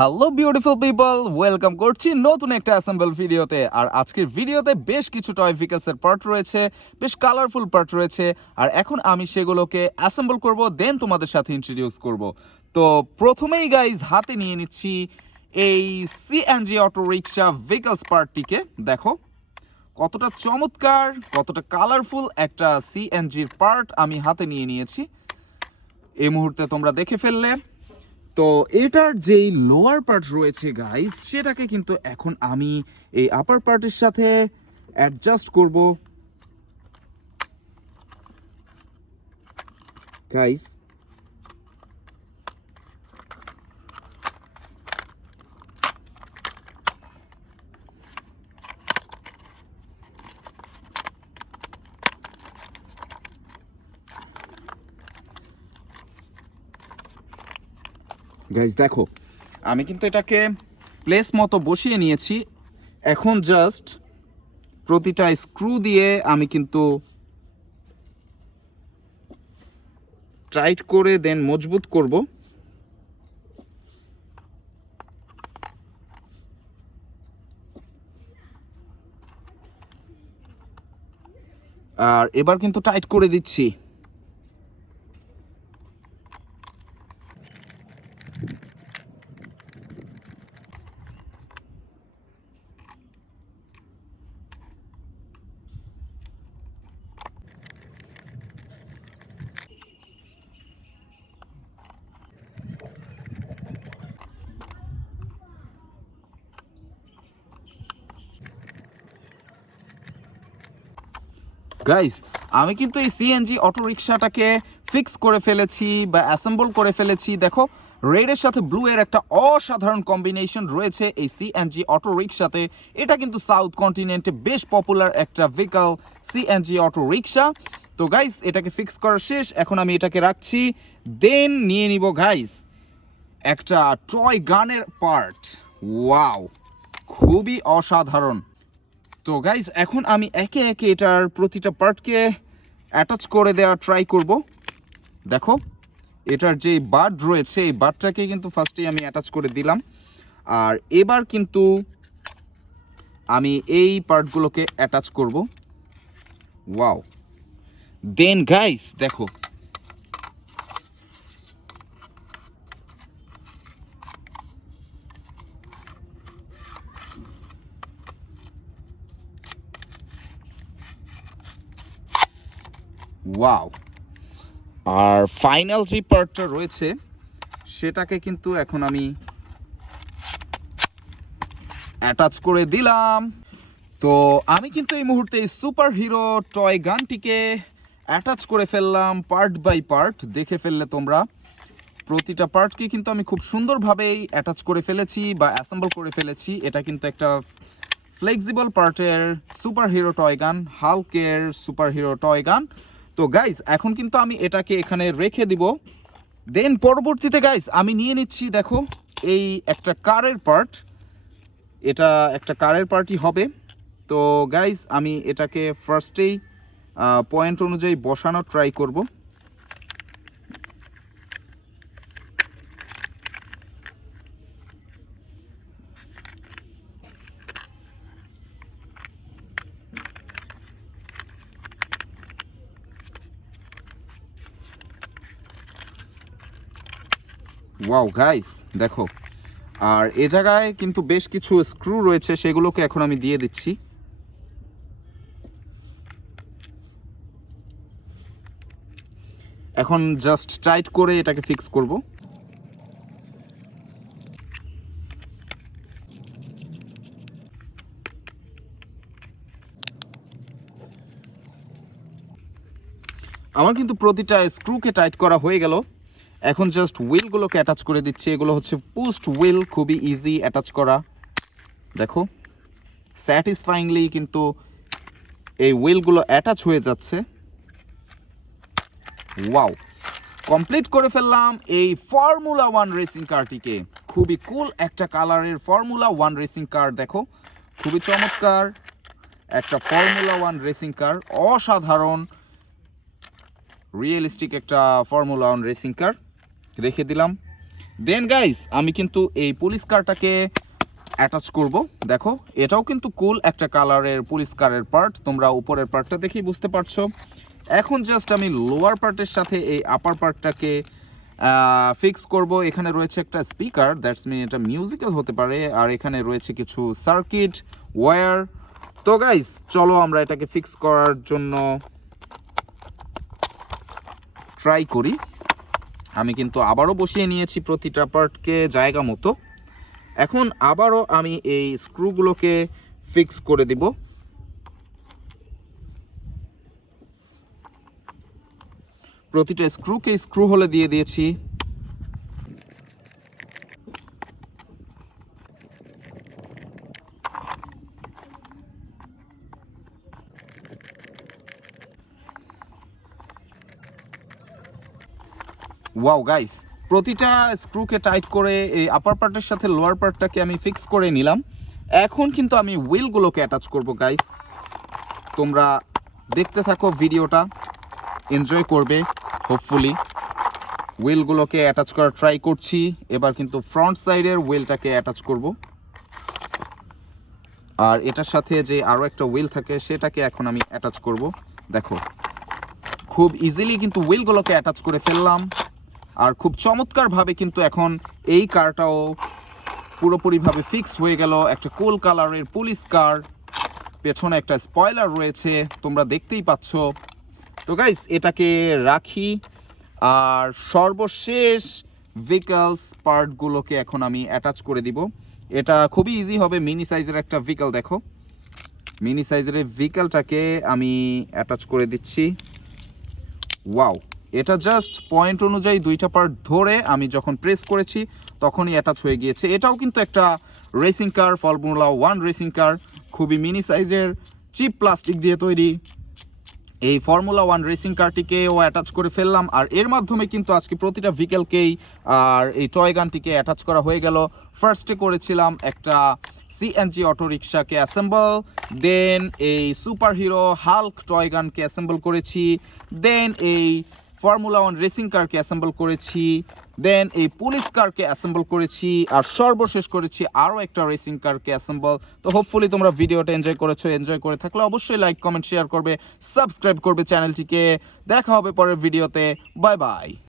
Hello beautiful people, welcome করছি নতুন একটা অ্যাসেম্বল ভিডিওতে। আর আজকের ভিডিওতে বেশ কিছু টয় ভেহিকলসের পার্ট রয়েছে, বেশ কালারফুল পার্ট রয়েছে। আর এখন আমি সেগুলোকে অ্যাসেম্বল করব, দেন তোমাদের সাথে ইন্ট্রোডিউস করব। তো প্রথমেই গাইজ হাতে নিয়ে নিচ্ছি এই সিএনজি অটো রিক্সা ভেহিকলস পার্টটিকে। দেখো কতটা চমৎকার, কতটা কালারফুল একটা সিএনজির পার্ট আমি হাতে নিয়ে নিয়েছি। এই মুহূর্তে তোমরা দেখে ফেললে। তো এটার যেই লোয়ার পার্ট রয়েছে গাইস, সেটাকে কিন্তু এখন আমি এই আপার পার্টের সাথে অ্যাডজাস্ট করব গাইস। গাইস দেখো, আমি কিন্তু এটাকে প্লেস মতো বসিয়ে নিয়েছি। এখন জাস্ট প্রতিটা স্ক্রু দিয়ে আমি কিন্তু টাইট করে দেন মজবুত করব। আর এবার কিন্তু টাইট করে দিচ্ছি। গাইস, আমি কিন্তু এই সিএনজি অটো রিক্সাটাকে ফিক্স করে ফেলেছি বা অ্যাসেম্বল করে ফেলেছি। দেখো, রেডের সাথে ব্লু এর একটা অসাধারণ কম্বিনেশন রয়েছে এই সিএনজি অটো রিক্সাতে। এটা কিন্তু সাউথ কন্টিনেন্টে বেশ পপুলার একটা ভেহিকল, সিএনজি অটো রিক্সা। তো গাইস, এটাকে ফিক্স করা শেষ। এখন আমি এটাকে রাখছি, দেন নিয়ে নিব গাইস একটা টয় গানের পার্ট। ওয়াও, খুবই অসাধারণ। তো গাইজ, এখন আমি একে একে এটার প্রতিটা পার্টকে অ্যাটাচ করে দেওয়ার ট্রাই করব। দেখো, এটার যে বাড রয়েছে, এই বাডটাকে কিন্তু ফার্স্টেই আমি অ্যাটাচ করে দিলাম। আর এবার কিন্তু আমি এই পার্টগুলোকে অ্যাটাচ করব। ওয়াও, দেন গাইজ দেখো, ওয়াও। আর ফাইনাল যে পার্টটা রয়েছে সেটাকে কিন্তু এখন আমি অ্যাটাচ করে দিলাম। তো আমি কিন্তু এই মুহূর্তে এই সুপার হিরো টয় গানটিকে অ্যাটাচ করে ফেললাম পার্ট বাই পার্ট। দেখে ফেললে তোমরা, প্রতিটা পার্টকে কিন্তু আমি খুব সুন্দরভাবেই অ্যাটাচ করে ফেলেছি বা অ্যাসেম্বল করে ফেলেছি। এটা কিন্তু একটা ফ্লেক্সিবল পার্টের সুপার হিরো টয় গান, হাল্কের সুপার হিরো টয় গান। তো গাইজ, এখন কিন্তু আমি এটাকে এখানে রেখে দিব। দেন পরবর্তীতে গাইজ আমি নিয়ে নিচ্ছি, দেখো, এই একটা কারের পার্ট। এটা একটা কারের পার্টই হবে। তো গাইজ, আমি এটাকে ফার্স্টেই পয়েন্ট অনুযায়ী বসানোর ট্রাই করব। ওয়াও গাইস দেখো, আর এ জায়গায় কিন্তু বেশ কিছু স্ক্রু রয়েছে, সেগুলোকে এখন আমি দিয়ে দিচ্ছি। এখন জাস্ট টাইট করে এটাকে ফিক্স করব। আমার কিন্তু প্রতিটা স্ক্রুকে টাইট করা হয়ে গেল। এখন জাস্ট হুইলগুলোকে অ্যাটাচ করে দিচ্ছি। এগুলো হচ্ছে পুস্ট হুইল, খুবই ইজি অ্যাটাচ করা। দেখো, স্যাটিসফাইংলি কিন্তু এই হুইলগুলো অ্যাটাচ হয়ে যাচ্ছে। ওয়াও, কমপ্লিট করে ফেললাম এই ফর্মুলা 1 রেসিং কারটিকে। খুবই কুল একটা কালারের ফর্মুলা 1 রেসিং কার। দেখো, খুবই চমৎকার একটা ফর্মুলা 1 রেসিং কার, অসাধারণ রিয়েলিস্টিক একটা ফর্মুলা 1 রেসিং কার। রেখে দিলাম। দেন গাইস আমি কিন্তু এই পুলিশ কারটাকে অ্যাটাচ করব। দেখো এটাও কিন্তু কুল একটা কালারের পুলিশ কারের পার্ট, তোমরা উপরের পার্টটা দেখেই বুঝতে পারছো। এখন জাস্ট আমি লোয়ার পার্টের সাথে এই আপার পার্টটাকে ফিক্স করব। এখানে রয়েছে একটা স্পিকার, দ্যাটস মিন এটা মিউজিক্যাল হতে পারে, আর এখানে রয়েছে কিছু সার্কিট ওয়্যার। তো গাইস চলো আমরা এটাকে ফিক্স করার জন্য ট্রাই করি। আমি কিন্তু আবারও বসিয়ে নিয়েছি প্রতিটা পার্টকে জায়গা মতো। এখন আবারও আমি এই স্ক্রুগুলোকে ফিক্স করে দিব। প্রতিটা স্ক্রুকে স্ক্রু হলে দিয়ে দিয়েছি। ওয়াও গাইস, প্রতিটা স্ক্রুকে টাইট করে এই আপার পার্টের সাথে লোয়ার পার্টটাকে আমি ফিক্স করে নিলাম। এখন কিন্তু আমি হুইলগুলোকে অ্যাটাচ করব গাইস। তোমরা দেখতে থাকো ভিডিওটা, এনজয় করবে হোপফুলি। হুইলগুলোকে অ্যাটাচ করার ট্রাই করছি। এবার কিন্তু ফ্রন্ট সাইডের হুইলটাকে অ্যাটাচ করব, আর এটার সাথে যে আরও একটা হুইল থাকে সেটাকে এখন আমি অ্যাটাচ করব। দেখো খুব ইজিলি কিন্তু হুইলগুলোকে অ্যাটাচ করে ফেললাম, আর খুব চমৎকারভাবে কিন্তু এখন এই কারটাও পুরোপুরিভাবে ফিক্স হয়ে গেল। একটা কোল কালারের পুলিশ কার, পেছনে একটা স্পয়লার রয়েছে তোমরা দেখতেই পাচ্ছ। তো গাইস এটাকে রাখি, আর সর্বশেষ ভেহিকলস পার্টগুলোকে এখন আমি অ্যাটাচ করে দিব। এটা খুবই ইজি হবে, মিনি সাইজের একটা ভেহিকল। দেখো মিনি সাইজের ভেহিকলটাকে আমি অ্যাটাচ করে দিচ্ছি। ওয়াও, এটা জাস্ট পয়েন্ট অনুযায়ী দুইটা পার্ট ধরে আমি যখন প্রেস করেছি তখনই অ্যাটাচ হয়ে গিয়েছে। এটাও কিন্তু একটা racing car, formula 1 racing car, খুবই মিনি সাইজের চিপ প্লাস্টিক দিয়ে তৈরি। এই ফর্মুলা 1 রেসিং কারটিকেও অ্যাটাচ করে ফেললাম, আর এর মাধ্যমে কিন্তু আজকে প্রতিটা ভেহিকেলকেই আর এই টয় গানটিকে অ্যাটাচ করা হয়ে গেল। ফার্স্টে করেছিলাম একটা সিএনজি অটো রিক্সাকে অ্যাসেম্বল, দেন এই সুপার হিরো হাল্ক টয় গানকে অ্যাসেম্বল করেছি, দেন এই ফর্মুলা 1 রেসিং কারকে অ্যাসেম্বল করেছি, দেন এই পুলিশ কারকে অ্যাসেম্বল করেছি, আর সর্বশেষ করেছি আরও একটা রেসিং কারকে অ্যাসেম্বল। তো হোপফুলি তোমরা ভিডিওটা এনজয় করেছো। এনজয় করে থাকলে অবশ্যই লাইক কমেন্ট শেয়ার করবে, সাবস্ক্রাইব করবে চ্যানেলটিকে। দেখা হবে পরের ভিডিওতে। Bye bye.